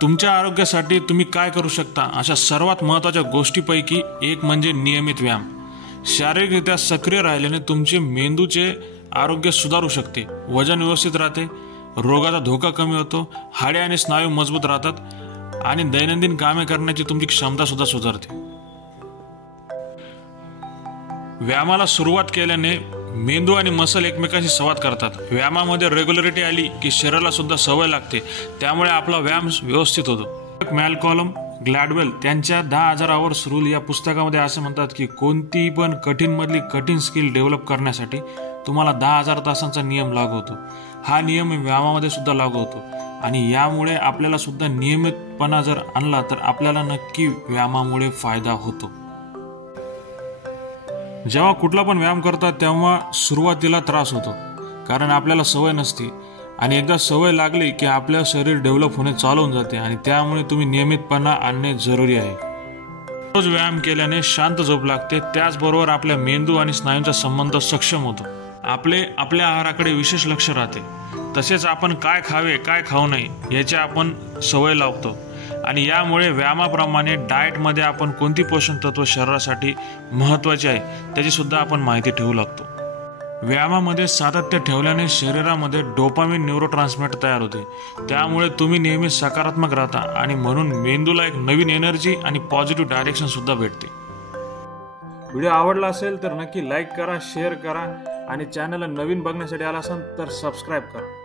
तुमच्या आरोग्यासाठी तुम्ही काय करू शकता अशा सर्वात महत्त्वाच्या गोष्टीपैकी एक म्हणजे नियमित व्यायाम। शारीरिकरित्या सक्रिय राहिल्याने तुमचे मेंदूचे आरोग्य सुधारू शकते, वजन व्यवस्थित राहते, रोगाचा धोका कमी होतो, हाडे आणि स्नायू मजबूत राहतात आणि दैनंदिन कामे करण्याची तुमची क्षमता सुद्धा सुधारते। व्यायामाला सुरुवात केल्याने मेंदू आणि मसल एकमेकांशी संवाद करतात। व्यायामामध्ये रेग्युलरिटी आली की शरीराला सुद्धा सवय लागते, त्यामुळे आपला व्यायाम व्यवस्थित होतो। मॅल्कॉलम ग्लॅडवेल त्यांच्या 10,000 आवर्स रूल या पुस्तकामध्ये असं म्हणतात की कोणतीही पण कठीण कठीण स्किल डेव्हलप करण्यासाठी तुम्हाला 10,000 तासांचा नियम लागू होतो। हा नियम व्यायामामध्ये सुद्धा लागू होतो आणि यामुळे आपल्याला सुद्धा नियमितपणा जर आणला तर आपल्याला नक्की व्यायामामुळे फायदा होतो। जेव्हा कुठला पण व्यायाम करतात तेव्हा सुरुवातीला त्रास होतो, कारण आपल्याला सवय नसते आणि एकदा सवय लागली की आपलं शरीर डेव्हलप होणे चालू होऊन जाते आणि त्यामुळे तुम्ही नियमितपणा आणणे जरुरी आहे। रोज व्यायाम केल्याने शांत झोप लागते, त्याचबरोबर आपल्या मेंदू आणि स्नायूंचा संबंध सक्षम होतो। आपल्या आहाराकडे विशेष लक्ष राहते, तसेच आपण काय खावे काय खाऊ नये याची आपण सवय लावतो आणि यामुळे व्यायामाप्रमाणे डाएटमध्ये आपण कोणती पोषण तत्व शरीरासाठी महत्त्वाची आहे त्याची सुद्धा आपण माहिती ठेवू लागतो। व्यायामामध्ये सातत्य ठेवल्याने शरीरामध्ये डोपामिन न्यूरोट्रान्समीटर तयार होते, त्यामुळे तुम्ही नेहमी सकारात्मक राहता आणि म्हणून मेंदूला एक नवीन एनर्जी आणि पॉझिटिव्ह डायरेक्शन सुद्धा भेटते। व्हिडिओ आवडला असेल तर नक्की लाईक करा, शेअर करा आणि चॅनलला नवीन बघण्यासाठी आला असाल तर सबस्क्राईब करा।